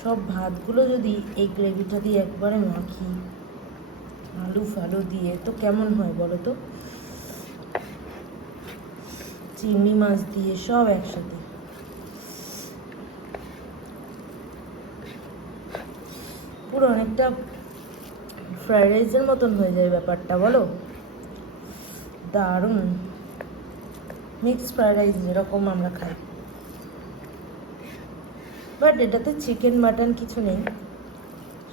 সব ভাতগুলো যদি এই গ্রেভিটা দিয়ে একবারে মাখি আলু ফালু দিয়ে, তো কেমন হয় বলো তো? চিংড়ি মাছ দিয়ে সব একসাথে, পুরো অনেকটা ফ্রাইড রাইসের মতন হয়ে যায় ব্যাপারটা, বলো? দারুণ, মিক্সড ফ্রাইড রাইস যেরকম আমরা খাই, বাট এটাতে চিকেন মাটন কিছু নেই,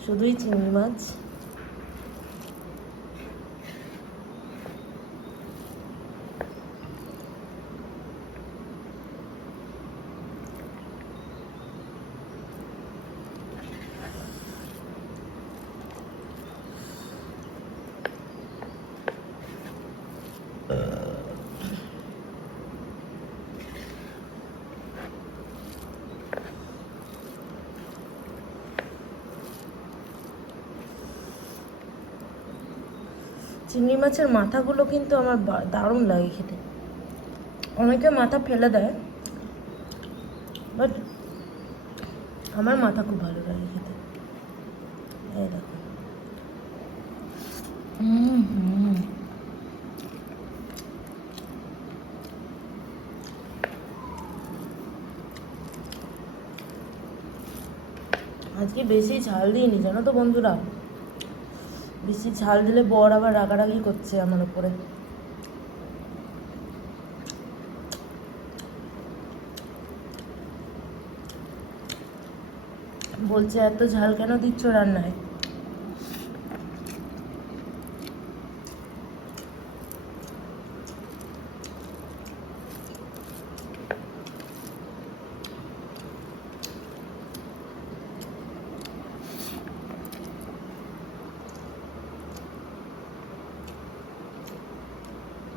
শুধুই চিংড়ি মাছ। চিংড়ি মাছের মাথাগুলো কিন্তু আমার দারুণ লাগে খেতে। অনেকে মাথা ফেলে দেয়, বাট আমার মাথা খুব ভালো লাগে খেতে। এই দেখো, আজকে বেশি ঝাল দিইনি জানো তো বন্ধুরা, বেশি ঝাল দিলে বর আবার রাগারাগি করছে আমার উপরে। বলছে এত ঝাল কেন দিচ্ছ রান্নায়।